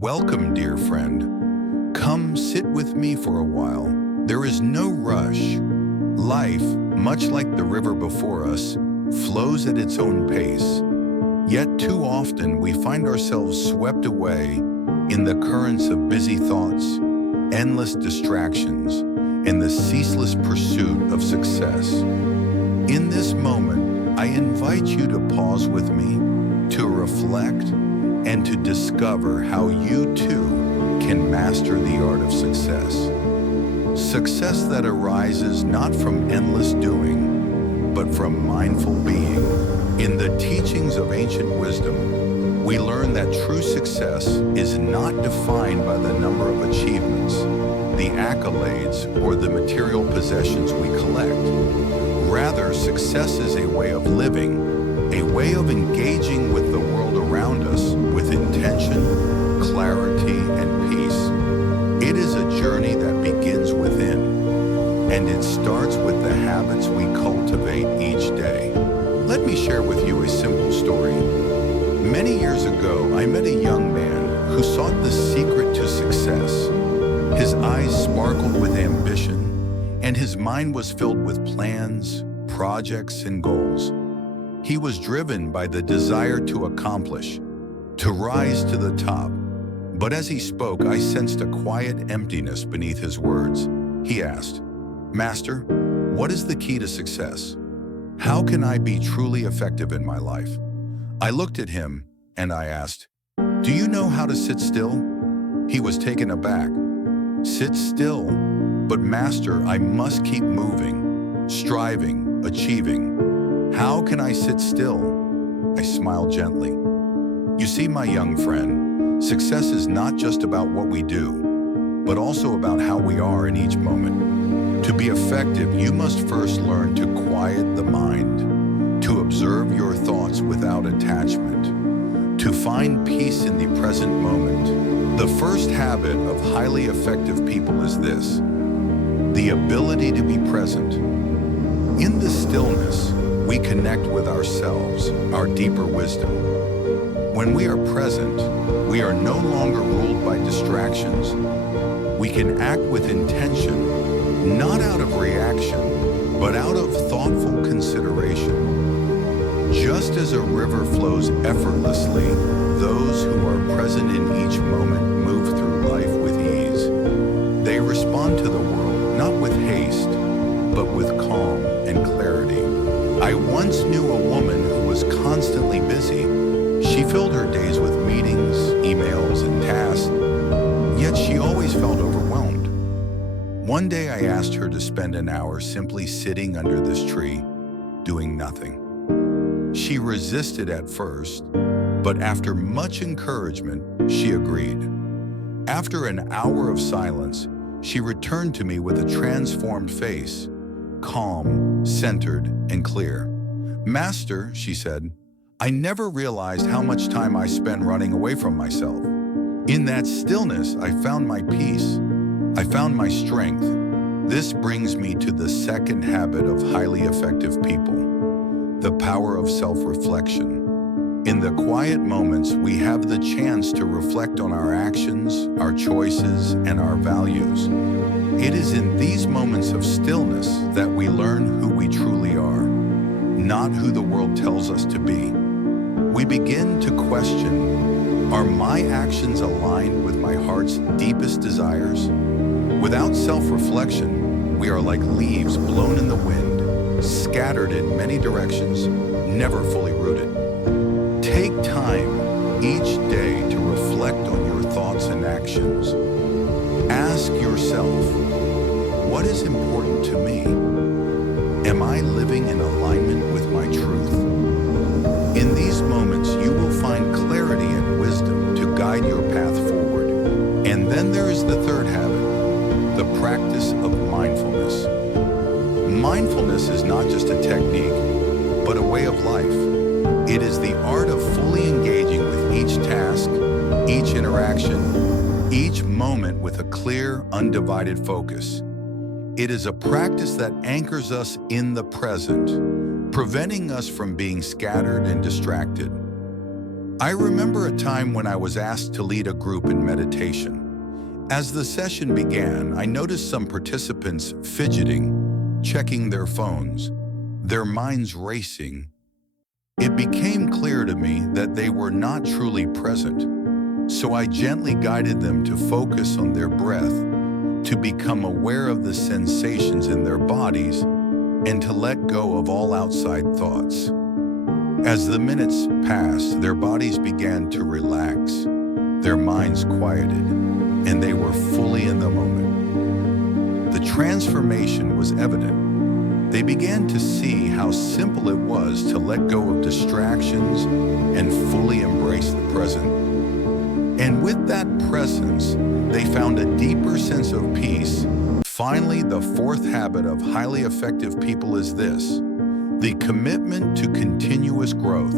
Welcome, dear friend. Come sit with me for a while. There is no rush. Life, much like the river before us, flows at its own pace. Yet too often we find ourselves swept away in the currents of busy thoughts, endless distractions, and the ceaseless pursuit of success. In this moment, I invite you to pause with me, to reflect, and to discover how you too can master the art of success. Success that arises not from endless doing, but from mindful being. In the teachings of ancient wisdom, we learn that true success is not defined by the number of achievements, the accolades, or the material possessions we collect. Rather, success is a way of living, a way of engaging with the world around us with intention, clarity, and peace. It is a journey that begins within, and it starts with the habits we cultivate each day. Let me share with you a simple story. Many years ago, I met a young man who sought the secret to success. His eyes sparkled with ambition, and his mind was filled with plans, projects, and goals. He was driven by the desire to accomplish, to rise to the top. But as he spoke, I sensed a quiet emptiness beneath his words. He asked, "Master, what is the key to success? How can I be truly effective in my life?" I looked at him and I asked, "Do you know how to sit still?" He was taken aback. "Sit still? But Master, I must keep moving, striving, achieving. How can I sit still?" I smiled gently. You see, my young friend, success is not just about what we do, but also about how we are in each moment. To be effective, you must first learn to quiet the mind, to observe your thoughts without attachment, to find peace in the present moment. The first habit of highly effective people is this: the ability to be present. In the stillness, we connect with ourselves, our deeper wisdom. When we are present, we are no longer ruled by distractions. We can act with intention, not out of reaction, but out of thoughtful consideration. Just as a river flows effortlessly, those who are present in each moment move through life with ease. They respond to the world not with haste, but with calm and clarity. I once knew a woman who was constantly busy. She filled her days with meetings, emails, and tasks, yet she always felt overwhelmed. One day I asked her to spend an hour simply sitting under this tree, doing nothing. She resisted at first, but after much encouragement, she agreed. After an hour of silence, she returned to me with a transformed face, calm, centered, and clear. "Master," she said, "I never realized how much time I spent running away from myself. In that stillness, I found my peace. I found my strength." This brings me to the second habit of highly effective people: the power of self-reflection. In the quiet moments, we have the chance to reflect on our actions, our choices, and our values. It is in these moments of stillness that we learn who we truly are, not who the world tells us to be. We begin to question, are my actions aligned with my heart's deepest desires? Without self-reflection, we are like leaves blown in the wind, scattered in many directions, never fully rooted. Take time each day to reflect on your thoughts and actions. Ask yourself, what is important to me? Am I living in alignment with my truth? In these moments, you will find clarity and wisdom to guide your path forward. And then there is the third habit, the practice of mindfulness. Mindfulness is not just a technique, but a way of life. It is the art of fully engaging with each task, each interaction, each moment with a clear, undivided focus. It is a practice that anchors us in the present, preventing us from being scattered and distracted. I remember a time when I was asked to lead a group in meditation. As the session began, I noticed some participants fidgeting, checking their phones, their minds racing. It became clear to me that they were not truly present, so I gently guided them to focus on their breath, to become aware of the sensations in their bodies, and to let go of all outside thoughts. As the minutes passed, their bodies began to relax, their minds quieted, and they were fully in the moment. The transformation was evident. They began to see how simple it was to let go of distractions and fully embrace the present. And with that presence, they found a deeper sense of peace. Finally, the fourth habit of highly effective people is this: the commitment to continuous growth.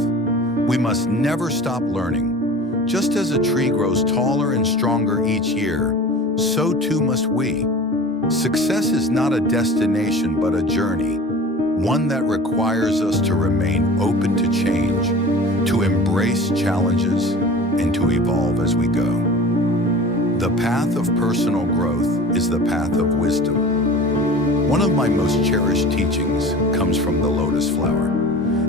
We must never stop learning. Just as a tree grows taller and stronger each year, so too must we. Success is not a destination but a journey, one that requires us to remain open to change, to embrace challenges, and to evolve as we go. The path of personal growth is the path of wisdom. One of my most cherished teachings comes from the lotus flower.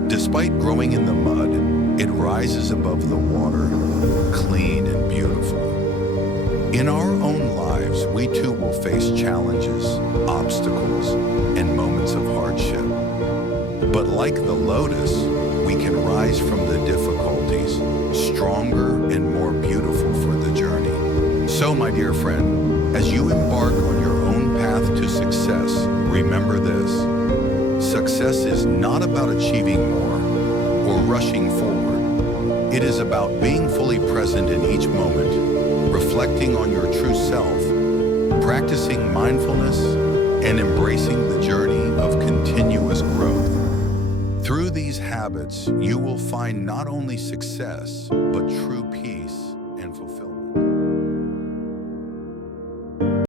Despite growing in the mud, it rises above the water, clean and beautiful. In our own lives, we too will face challenges, obstacles, and moments of hardship. But like the lotus, we can rise from the difficulties, stronger and more beautiful for the journey. So, my dear friend, as you embark on your own path to success, remember this: success is not about achieving more or rushing forward. It is about being fully present in each moment, reflecting on your true self, practicing mindfulness, and embracing the journey of continuous growth. Through these habits, you will find not only success, but true